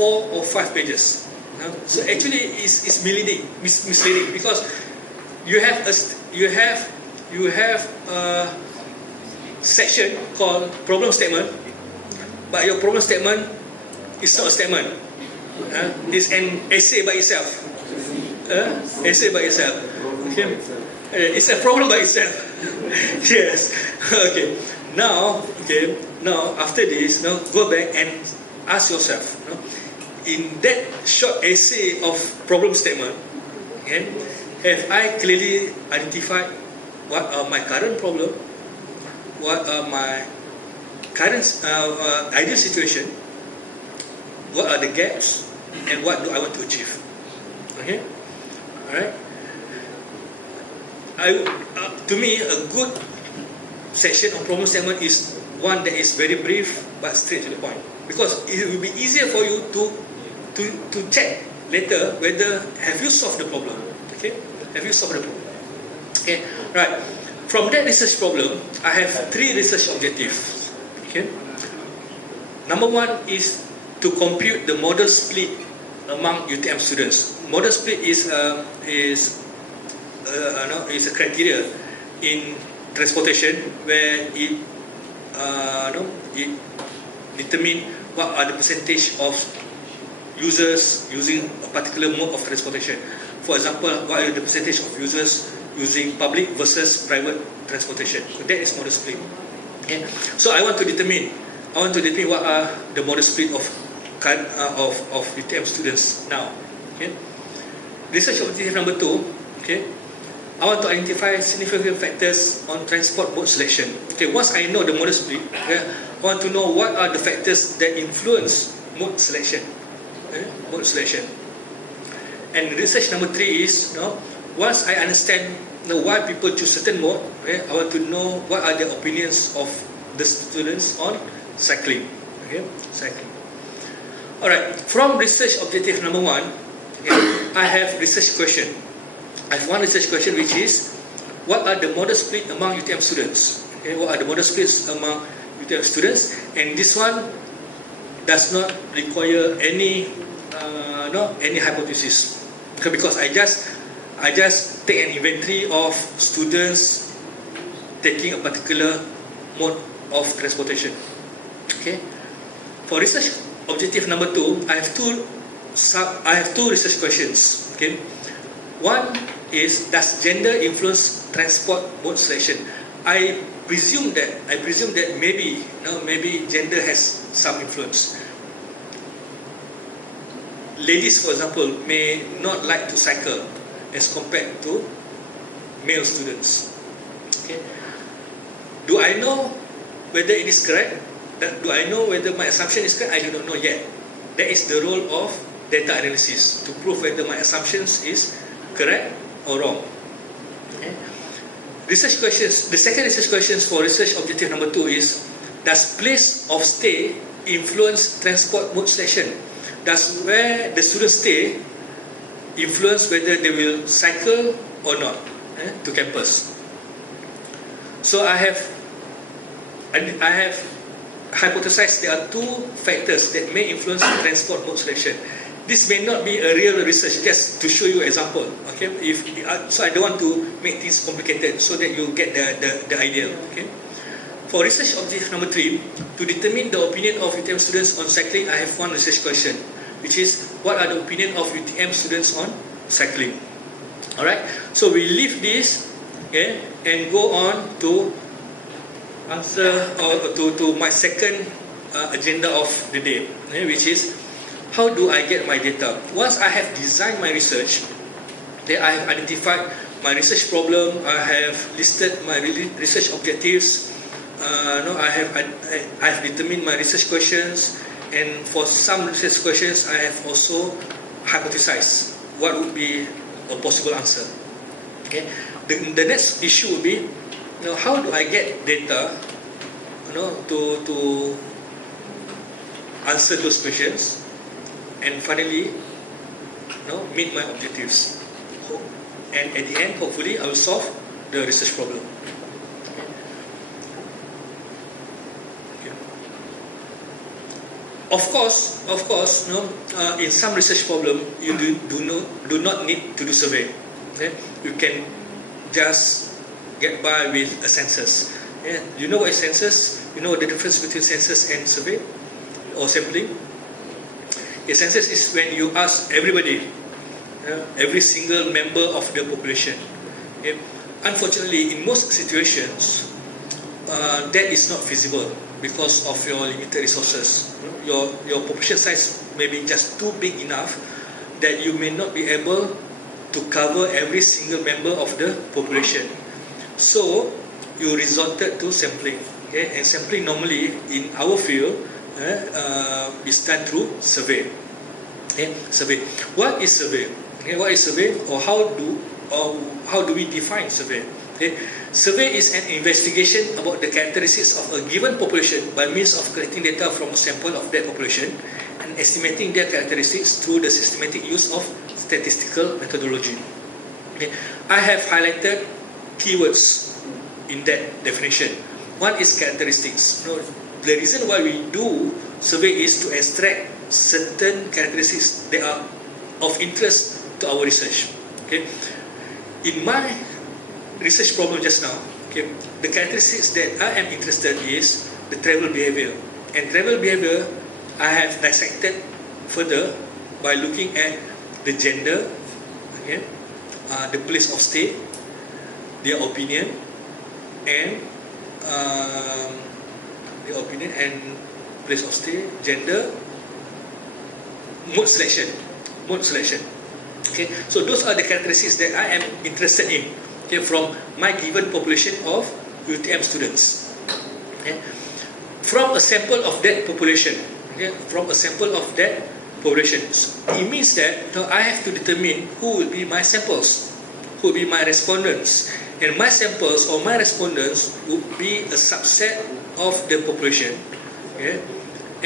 4 or 5 pages. So actually, it's misleading because you have a section called problem statement, but your problem statement is not a statement. It's an essay by itself. Essay by itself. Okay. It's a problem by itself. Yes. Okay. Now, after this, now go back and ask yourself. In that short essay of problem statement, okay, have I clearly identified what are my current problem, what are my current ideal situation, what are the gaps, and what do I want to achieve? Okay, all right. To me, a good section of problem statement is one that is very brief but straight to the point, because it will be easier for you to check later whether have you solved the problem. Okay, have you solved the problem? Okay, right. From that research problem, I have 3 research objectives. Okay, number 1 is to compute the model split among UTM students. Model split is a criteria in transportation where it determine what are the percentage of users using a particular mode of transportation. For example, what are the percentage of users using public versus private transportation? So that is model split. Okay. So I want to determine what are the model split of UTM students now. Okay. Research objective number 2. Okay. I want to identify significant factors on transport mode selection. Okay. Once I know the model split, I want to know what are the factors that influence mode selection. Mode selection. And research number 3 is, once I understand why people choose certain mode, I want to know what are the opinions of the students on cycling. Okay, cycling. Alright, from research objective number 1, I have research question. I have one research question, which is, what are the model split among UTM students? Okay, what are the model splits among UTM students? And this one does not require any hypothesis, because I just take an inventory of students taking a particular mode of transportation. Okay. For research objective number 2, I have two research questions. Okay. One is, does gender influence transport mode selection? I presume that maybe gender has some influence. Ladies, for example, may not like to cycle as compared to male students. Okay. Do I know whether it is correct? Do I know whether my assumption is correct? I do not know yet. That is the role of data analysis, to prove whether my assumptions is correct or wrong. Okay. Research questions. The second research questions for research objective number 2 is, does place of stay influence transport mode selection? Does where the students stay influence whether they will cycle or not to campus? So I have hypothesized there are 2 factors that may influence transport mode selection. This may not be a real research, just to show you an example. Okay, so I don't want to make things complicated, so that you get the idea. Okay. For research objective number 3, to determine the opinion of UTM students on cycling, I have one research question, which is, what are the opinion of UTM students on cycling? Alright, so we leave this, okay, and go on to answer or to my second agenda of the day, okay, which is, how do I get my data? Once I have designed my research, then I have identified my research problem, I have listed my research objectives, I have determined my research questions, and for some research questions I have also hypothesized what would be a possible answer. Okay. The next issue would be, how do I get data, to answer those questions, and finally, meet my objectives. And at the end, hopefully, I will solve the research problem. Of course, no, in some research problem, you do not need to do survey. Okay? You can just get by with a census. Yeah? You know what is census? You know the difference between census and survey or sampling? A census is when you ask everybody, every single member of the population. Okay? Unfortunately, in most situations, that is not feasible because of your limited resources. Your population size may be just too big enough that you may not be able to cover every single member of the population. So you resorted to sampling. Okay? And sampling normally in our field is done through survey. Okay? Survey. What is survey? Okay? What is survey, or how do we define survey? Okay? Survey is an investigation about the characteristics of a given population by means of collecting data from a sample of that population and estimating their characteristics through the systematic use of statistical methodology. Okay. I have highlighted keywords in that definition. One is characteristics. The reason why we do survey is to extract certain characteristics that are of interest to our research. Okay. In my research problem just now, okay, the characteristics that I am interested is the travel behavior. And travel behavior I have dissected further by looking at the gender, okay, the place of stay, their opinion, and place of stay, gender, mode selection. Okay, so those are the characteristics that I am interested in. Okay, from my given population of UTM students. Okay. From a sample of that population, okay, it means that I have to determine who will be my samples, who will be my respondents, and my samples or my respondents would be a subset of the population, okay,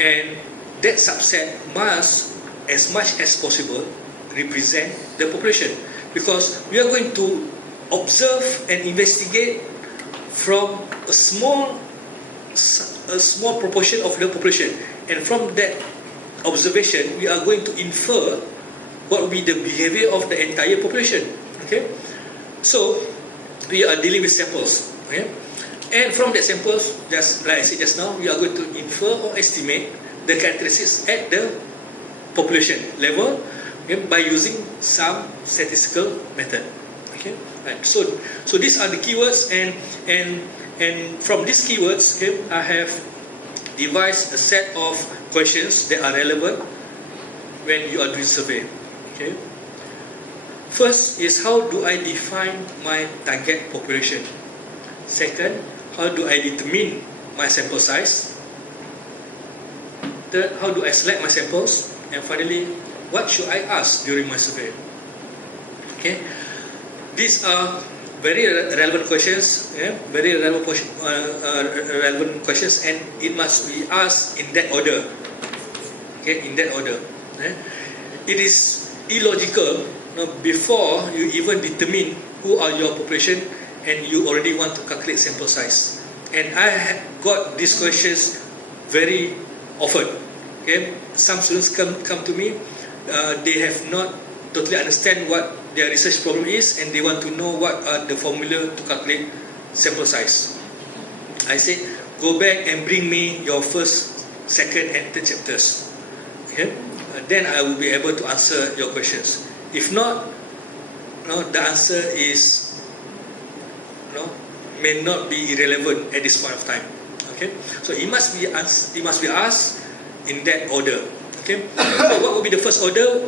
and that subset must, as much as possible, represent the population, because we are going to observe and investigate from a small proportion of the population, and from that observation we are going to infer what will be the behavior of the entire population. Okay, so we are dealing with samples, okay? And from that samples, just like I said just now, we are going to infer or estimate the characteristics at the population level, okay, by using some statistical method. Okay, right. So these are the keywords, and from these keywords, okay, I have devised a set of questions that are relevant when you are doing survey. Okay. First is, how do I define my target population? Second, how do I determine my sample size? Third, how do I select my samples? And finally, what should I ask during my survey? Okay. These are very relevant questions, relevant questions, and it must be asked in that order. Okay, in that order. It is illogical before you even determine who are your population, and you already want to calculate sample size. And I got these questions very often. Okay, some students come to me, they have not totally understand what their research problem is, and they want to know what are the formula to calculate sample size. I say, go back and bring me your first, second, and third chapters. Okay? Then I will be able to answer your questions. If not, the answer is may not be irrelevant at this point of time. Okay, so it must be asked in that order. Okay, so what will be the first order?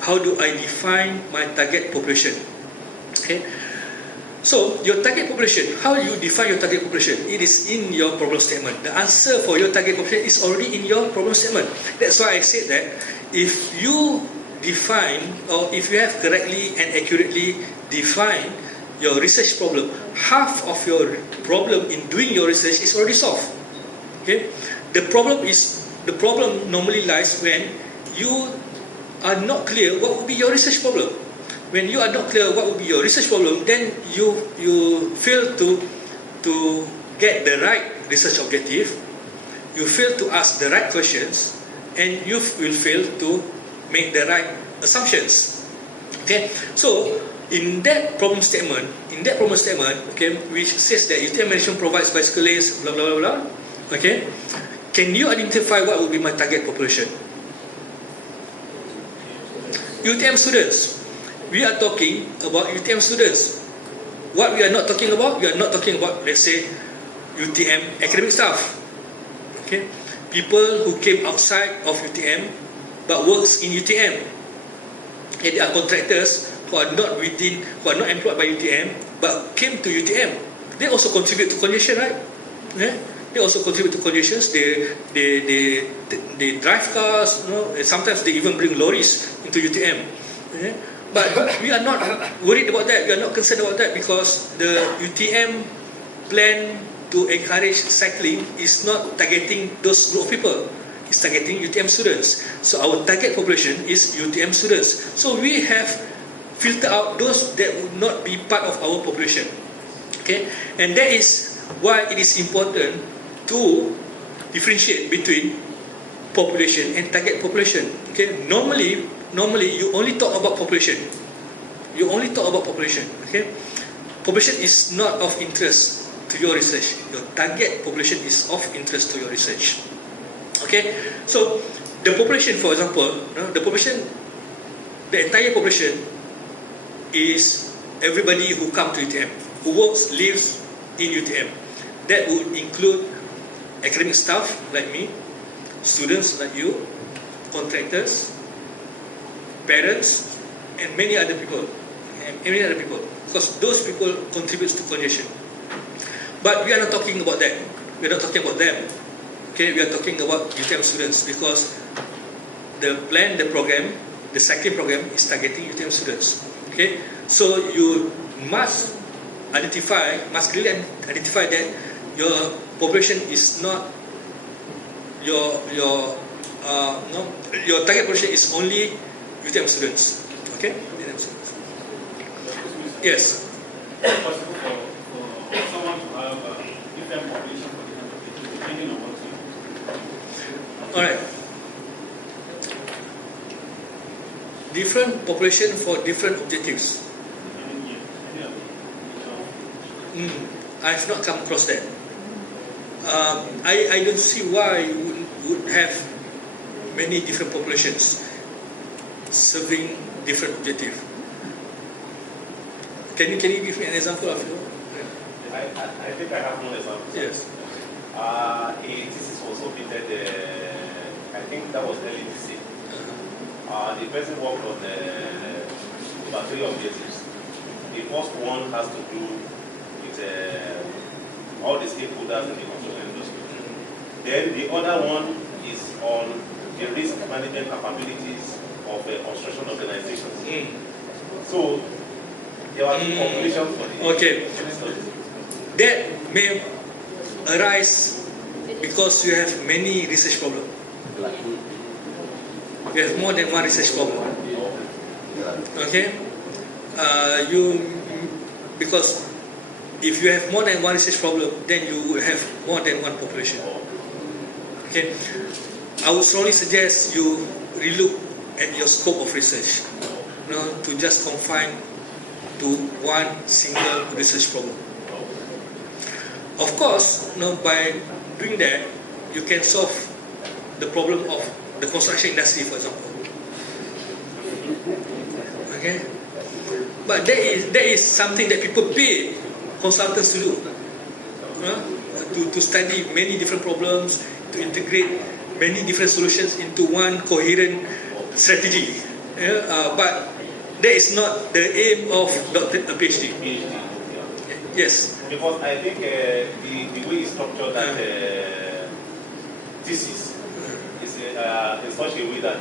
How do I define my target population? Okay, so your target population, how you define your target population? It is in your problem statement. The answer for your target population is already in your problem statement. That's why I said that if you define, or if you have correctly and accurately defined your research problem, half of your problem in doing your research is already solved. Okay, the problem normally lies when you are not clear what would be your research problem. When you are not clear what would be your research problem, then you fail to get the right research objective, you fail to ask the right questions, and you will fail to make the right assumptions. Okay, so in that problem statement, okay, which says that UTM management provides bicyclists, blah blah blah blah. Okay, can you identify what would be my target population? UTM students. We are talking about UTM students. What we are not talking about, let's say, UTM academic staff. Okay, people who came outside of UTM but works in UTM. Okay, they are contractors who are not employed by UTM but came to UTM. They also contribute to congestion, right? Yeah? They also contribute to congestions. They drive cars, and sometimes they even bring lorries into UTM. Yeah? But we are not worried about that. We are not concerned about that because the UTM plan to encourage cycling is not targeting those group of people. It's targeting UTM students. So our target population is UTM students. So we have filtered out those that would not be part of our population. Okay, and that is why it is important to differentiate between population and target population. Okay, normally you only talk about population. Okay, population is not of interest to your research. Your target population is of interest to your research. Okay, so the population, for example, the entire population is everybody who come to UTM, who works, lives in UTM. That would include academic staff like me, students like you, contractors, parents, and many other people. Because those people contribute to congestion. But we are not talking about that. We are not talking about them. Okay, we are talking about UTM students because the cycling program is targeting UTM students. Okay, so you must clearly identify that your population is not your target population is only UTM students. Okay. Yes. It's possible for someone to have different population for different objectives, depending on what you do. All right. Different population for different objectives. I've not come across that. I don't see why you would have many different populations serving different objectives. Can you give me an example of it? I think I have one example. Yes. This was submitted, I think that was early this year. The person worked on about 3 objectives. The first one has to do with all the stakeholders in the construction industry. Then the other one is on the risk management capabilities of construction organizations. So there are two populations for the Okay. That may arise because you have many research problems. You have more than one research problem. Okay? Because if you have more than one research problem, then you will have more than one population. Okay? I would strongly suggest you relook at your scope of research, to just confine to one single research problem. Of course, by doing that, you can solve the problem of the construction industry, for example. Okay, but that is something that people pay consultants to do, to study many different problems, to integrate many different solutions into one coherent strategy. But that is not the aim of a PhD. Yes. Because I think the way you structure that thesis is in such a way that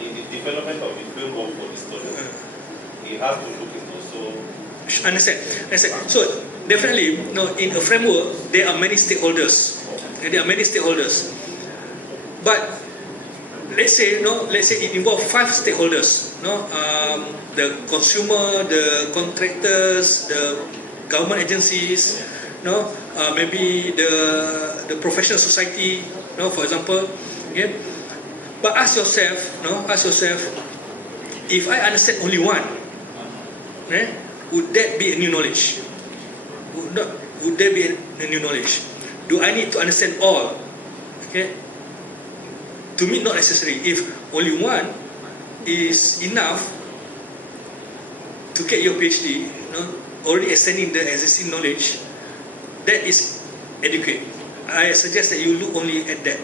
in the development of the framework for the study, it has to look into so. Understand. So definitely, in a framework there are many stakeholders. But let's say it involves 5 stakeholders. The consumer, the contractors, the government agencies, maybe the professional society, for example. Okay? But ask yourself, if I understand only one, would that be a new knowledge? Would there be a new knowledge? Do I need to understand all? Okay. To me, not necessary. If only one is enough to get your PhD, already extending the existing knowledge, that is adequate. I suggest that you look only at that.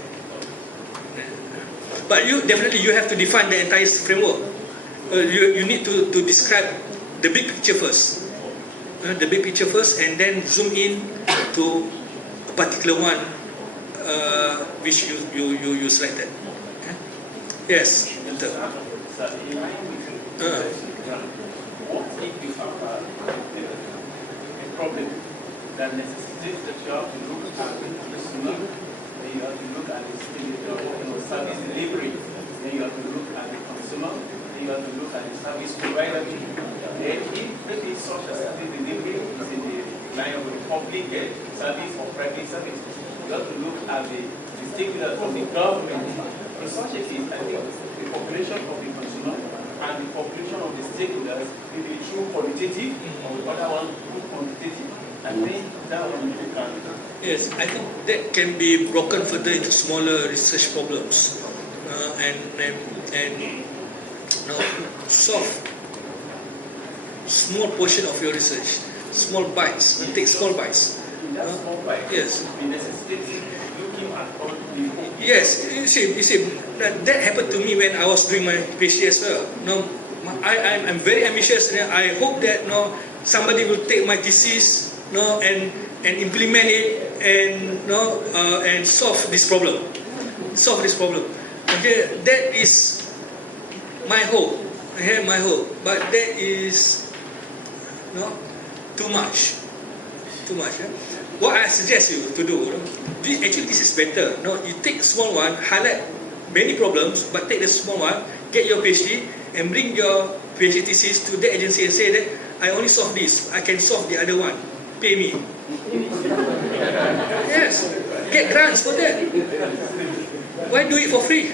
But you have to define the entire framework. You need to describe the big picture first. And then zoom in to a particular one which you selected. Yes, Doctor. What if you have a problem that necessitates that you have to look at the consumer, then you have to look at the service delivery, then you have to look at the consumer, then you have to look at the service provider. Then if maybe such a service delivery is in the line of the public service or private service, you have to look at the stakeholders from the government. In such a case, I think the population of the consumer and the population of the stakeholders will be true qualitative, or the other one true quantitative. I think that one you can. Yes, I think that can be broken further into smaller research problems and solve small portion of your research, small bites. Take small bites. That small bite. Yes. Be necessitating looking at all the whole. Yes, you see that happened to me when I was doing my PhD as well. I'm very ambitious, and I hope that somebody will take my thesis, and implement it, and solve this problem. Okay, that is my hope. I have my hope, but that is too much. What I suggest you to do, actually this is better. You take a small one, highlight many problems, but take the small one, get your PhD, and bring your PhD thesis to the agency and say that I only solve this, I can solve the other one. Pay me. Yes, get grants for that. Why do it for free?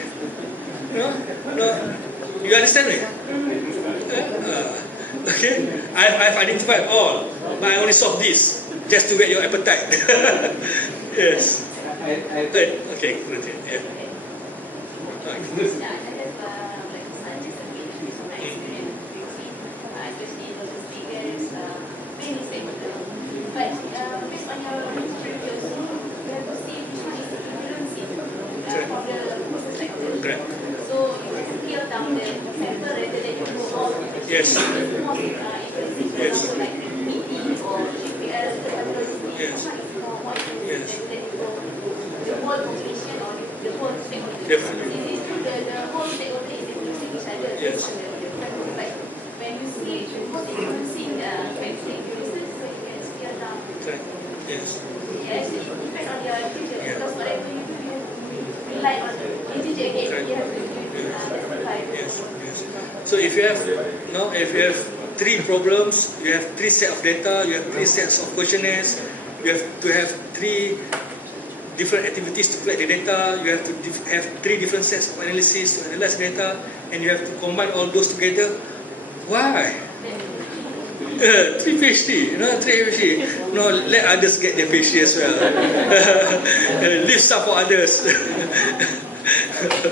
You understand me? Okay, I've identified all, but I only solve this. Just to get your appetite. Yes. Okay. Yeah. Correct. So you scale down the center rather than Yes. Yes. Yes. Yes. The whole population or the whole stakeholder. Definitely. The whole stakeholder is influencing each other. Yes. But when you see the whole influencing everything, you can scale down. Correct. Yes. Yes, it depends on your teacher. Because whatever you do, you rely on the teacher again. You have to justify. Yes. So if you have three problems, you have three sets of data, you have three sets of questionnaires, you have to have three different activities to collect the data, you have to have three different sets of analysis to analyze data, and you have to combine all those together. Why? 3 PhD, 3 PhD. Let others get their PhD as well. Leave stuff for others.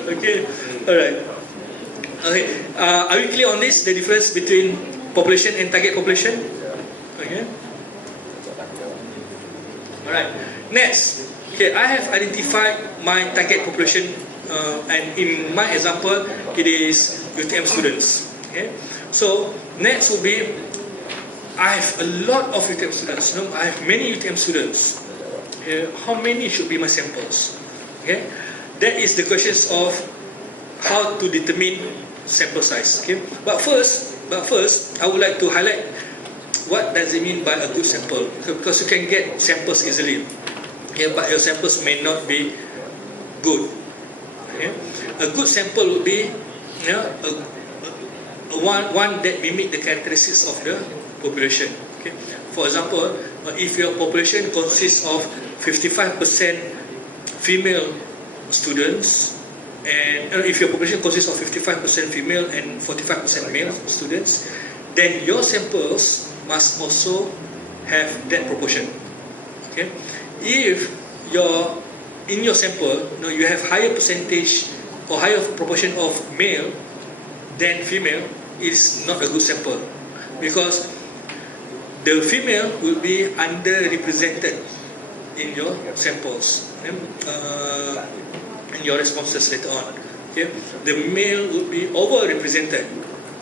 Okay, alright. Okay, are we clear on this? The difference between population and target population? Okay. Alright. Next, okay, I have identified my target population, and in my example, it is UTM students. Okay. So next will be, I have a lot of UTM students. I have many UTM students. How many should be my samples? Okay. That is the questions of how to determine sample size. Okay. But first, I would like to highlight what does it mean by a good sample, because you can get samples easily, but your samples may not be good. Okay. A good sample would be one that mimic the characteristics of the population. Okay. For example, if your population consists of 55% female students and if your population consists of 55% female and 45% male students, then your samples must also have that proportion. Okay, if in your sample, you have higher percentage or higher proportion of male than female, it's not a good sample, because the female will be underrepresented in your samples, in your responses later on. Okay? The male would be overrepresented.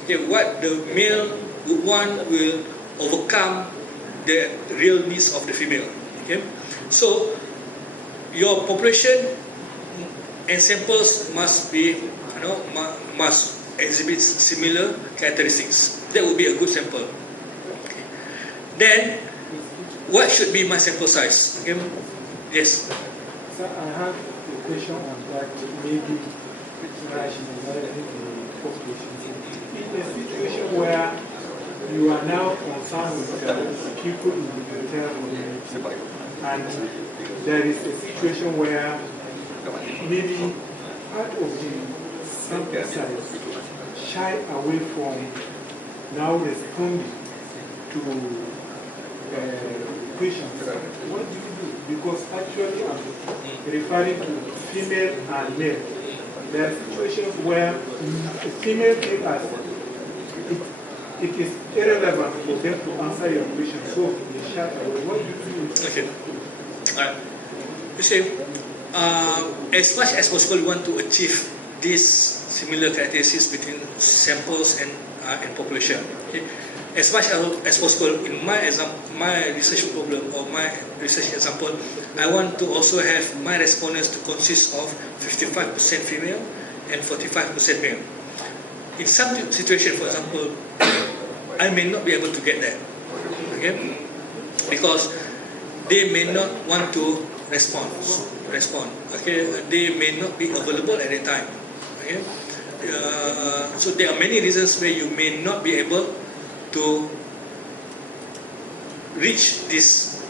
Okay? What the male would want will overcome the real needs of the female. Okay? So your population and samples must be, must exhibit similar characteristics. That would be a good sample. Then, what should be my sample size? Okay? Yes. So I have a question on that. Maybe rationalizing the population. In a situation where you are now concerned with people in the military community, and there is a situation where maybe part of the sample size shy away from now responding to questions. What do you do? Because actually I'm referring to female and male. There are situations where a female tell us it is irrelevant for them to answer your question, so they shy away. What do you do? Okay. You see, as much as possible, we want to achieve these similar characteristics between samples and population. Okay? As much as possible, in my research problem or my research example, I want to also have my respondents to consist of 55% female and 45% male. In some situation, for example, I may not be able to get that, okay? Because they may not want to respond. Okay, they may not be available at the time. Okay, so there are many reasons where you may not be able to reach this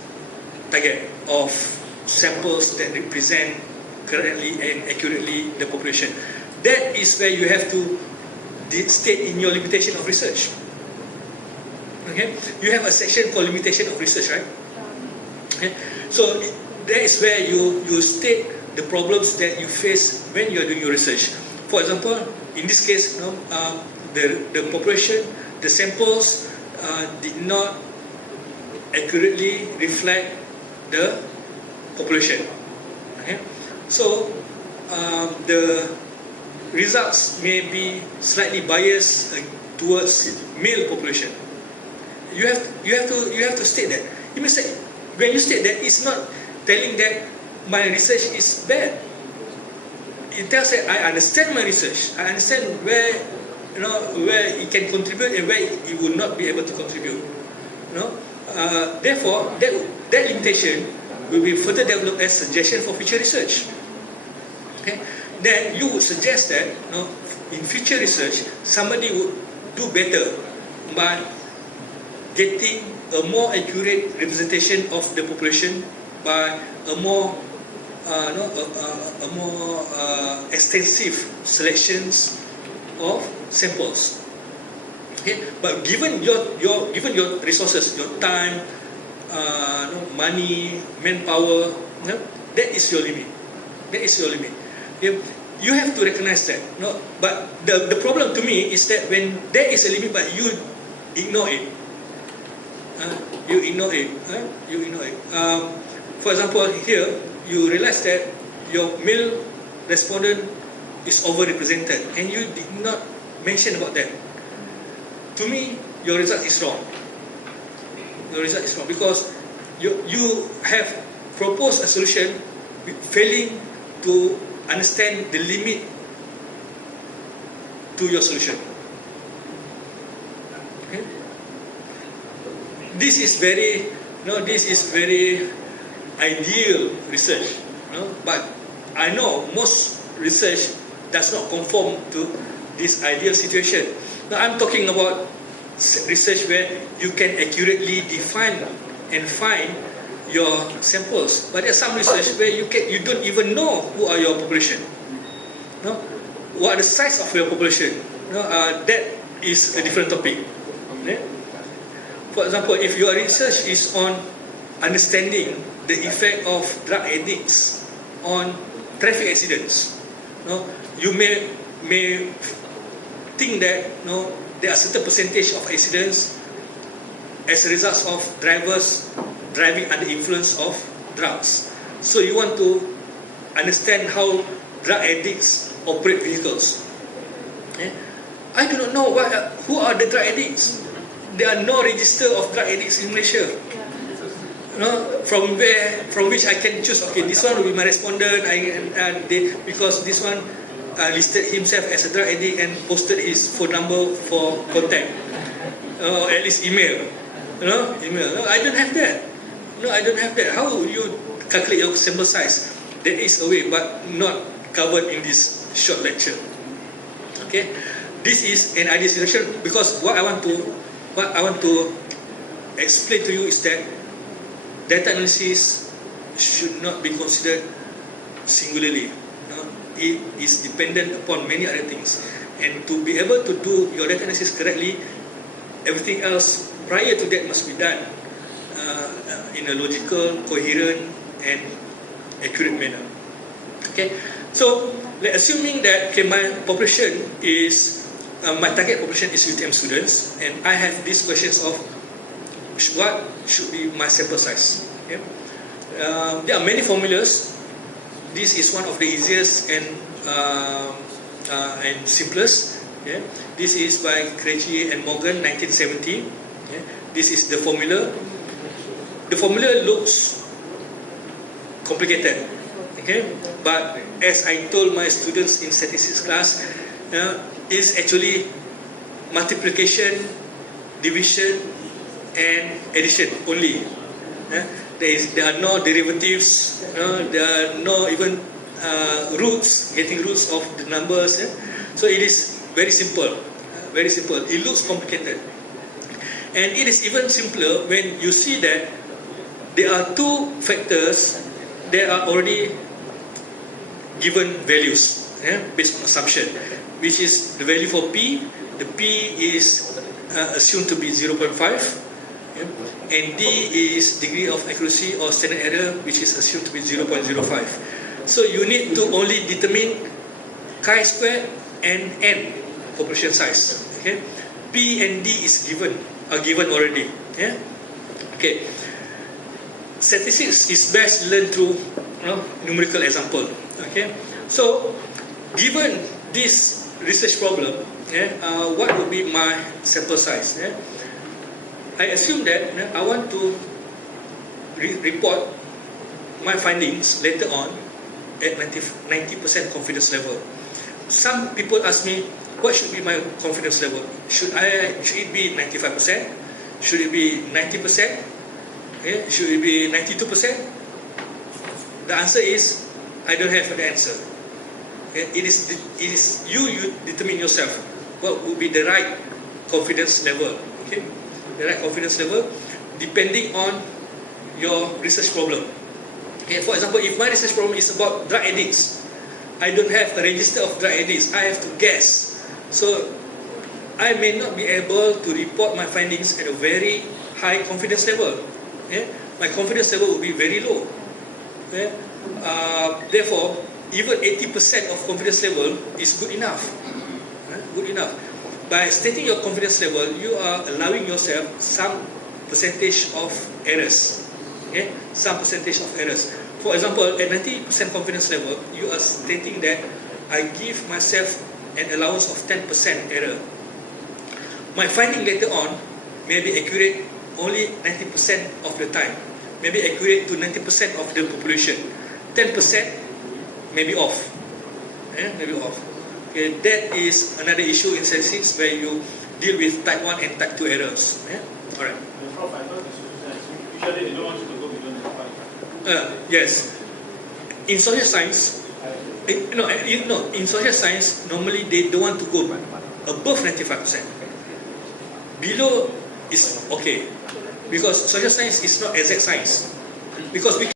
target of samples that represent correctly and accurately the population. That is where you have to state in your limitation of research. Okay, you have a section called limitation of research, right? Okay, so that is where you state the problems that you face when you are doing your research. For example, in this case, the population, the samples did not accurately reflect the population. Okay? So the results may be slightly biased towards male population. You have to state that. You must say, when you state that, it's not telling that my research is bad. It tells that I understand my research. I understand where it can contribute and where it will not be able to contribute. Therefore, that limitation will be further developed as suggestion for future research. Okay? Then you would suggest that in future research, somebody would do better by getting a more accurate representation of the population by a more extensive selections of samples. Okay, but given your resources, your time, money, manpower, that is your limit. That is your limit. You have to recognize that. But the problem to me is that when there is a limit, but you ignore it. You ignore it. For example, here you realize that your male respondent is overrepresented, and you did not mention about that. To me, your result is wrong. Your result is wrong because you have proposed a solution failing to understand the limit to your solution. Okay? This is very ideal research, but I know most research does not conform to this ideal situation. Now I'm talking about research where you can accurately define and find your samples, but there's some research where you don't even know who are your population. No? What are the size of your population? No? That is a different topic. Okay? For example, if your research is on understanding the effect of drug addicts on traffic accidents, no? You may think that there are certain percentage of accidents as a result of drivers driving under influence of drugs. So you want to understand how drug addicts operate vehicles. Okay? I do not know who are the drug addicts. There are no register of drug addicts in Malaysia. From which I can choose. Okay, this one will be my respondent. Because this one listed himself as a drug addict and posted his phone number for contact, or at least email. Email. No, I don't have that. No, I don't have that. How will you calculate your sample size? There is a way, but not covered in this short lecture. Okay, this is an ideal situation because what I want to explain to you is that data analysis should not be considered singularly. It is dependent upon many other things, and to be able to do your data analysis correctly, everything else prior to that must be done in a logical, coherent, and accurate manner. Okay, so assuming that my population is my target population is UTM students, and I have these questions of what should be my sample size. Okay? There are many formulas. This is one of the easiest and simplest. Okay? This is by Krejci and Morgan, 1970. Okay? This is the formula. The formula looks complicated, okay? But as I told my students in statistics class, is actually multiplication, division, and addition only. There are no derivatives. There are no even getting roots of the numbers. So it is very simple. Very simple. It looks complicated, and it is even simpler when you see that there are two factors that are already given values based on assumption, which is the value for P. The P is assumed to be 0.5, and D is degree of accuracy or standard error, which is assumed to be 0.05. So you need to only determine chi-square and N population size. Okay, P and D are given already. Yeah. Okay. Statistics is best learned through numerical example. Okay, so given this research problem, what would be my sample size? I assume that I want to report my findings later on at 90% confidence level. Some people ask me, what should be my confidence level? Should it be 95%? Should it be 90%? Should it be 92%? The answer is, I don't have an answer. It is you determine yourself what would be the right confidence level. Okay, the right confidence level depending on your research problem. Okay, for example, if my research problem is about drug addicts, I don't have a register of drug addicts. I have to guess. So I may not be able to report my findings at a very high confidence level. My confidence level will be very low. Therefore, even 80% of confidence level is good enough. Good enough. By stating your confidence level, you are allowing yourself some percentage of errors. Some percentage of errors. For example, at 90% confidence level, you are stating that I give myself an allowance of 10% error. My finding later on may be accurate only 90% of the time, maybe accurate to 90% of the population. 10% may be off. Maybe off. Okay, that is another issue in statistics where you deal with type 1 and type 2 errors. Alright. Usually they don't want you to go beyond the 5. Yes. In social science, in social science, normally they don't want to go above 95%. Below is okay. Because social science is not exact science. Because we